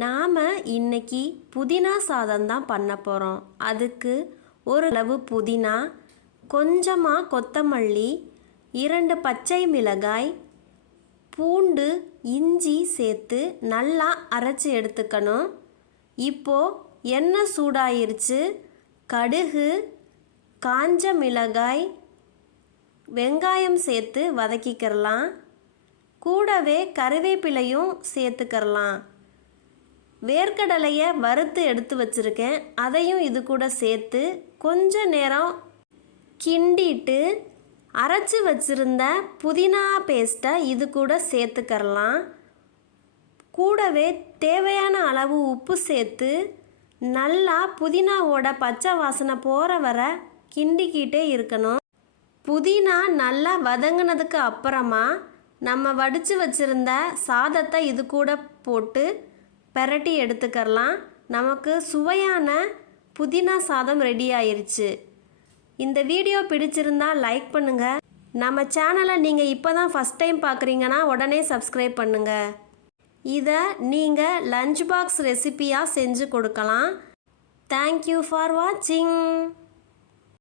நாம் இன்னைக்கு புதினா சாதம் தான் பண்ண போகிறோம் அதுக்கு ஒரு அளவு புதினா கொஞ்சமாக கொத்தமல்லி இரண்டு பச்சை மிளகாய் பூண்டு இஞ்சி சேர்த்து நல்லா அரைச்சி எடுத்துக்கணும். இப்போது எண்ணெய் சூடாயிருச்சு. கடுகு காஞ்ச மிளகாய் வெங்காயம் சேர்த்து வதக்கிக்கிறலாம் கூடவே கருவேப்பிலையும் சேர்த்துக்கிறலாம். வேர்க்கடலையை வறுத்து எடுத்து வச்சுருக்கேன். அதையும் இது கூட சேர்த்து கொஞ்ச நேரம் கிண்டிட்டு அரைச்சி வச்சுருந்த புதினா பேஸ்ட்டை இது கூட சேர்த்துக்கரலாம். கூடவே தேவையான அளவு உப்பு சேர்த்து நல்லா புதினாவோட பச்சை வாசனை போகிற வர கிண்டிக்கிட்டே இருக்கணும். புதினா நல்லா வதங்கினதுக்கு அப்புறமா நம்ம வடித்து வச்சுருந்த சாதத்தை இது கூட போட்டு பெரட்டி எடுத்துக்கறலாம். நமக்கு சுவையான புதினா சாதம் ரெடி ஆயிருச்சு. இந்த வீடியோ பிடிச்சிருந்தா லைக் பண்ணுங்கள் நம்ம சேனலை நீங்கள் இப்போ தான் ஃபஸ்ட் டைம் பார்க்குறீங்கன்னா உடனே சப்ஸ்கிரைப் பண்ணுங்கள் இதை நீங்கள் லஞ்ச் பாக்ஸ் ரெசிபியாக செஞ்சு கொடுக்கலாம். தேங்க்யூ ஃபார் வாட்சிங்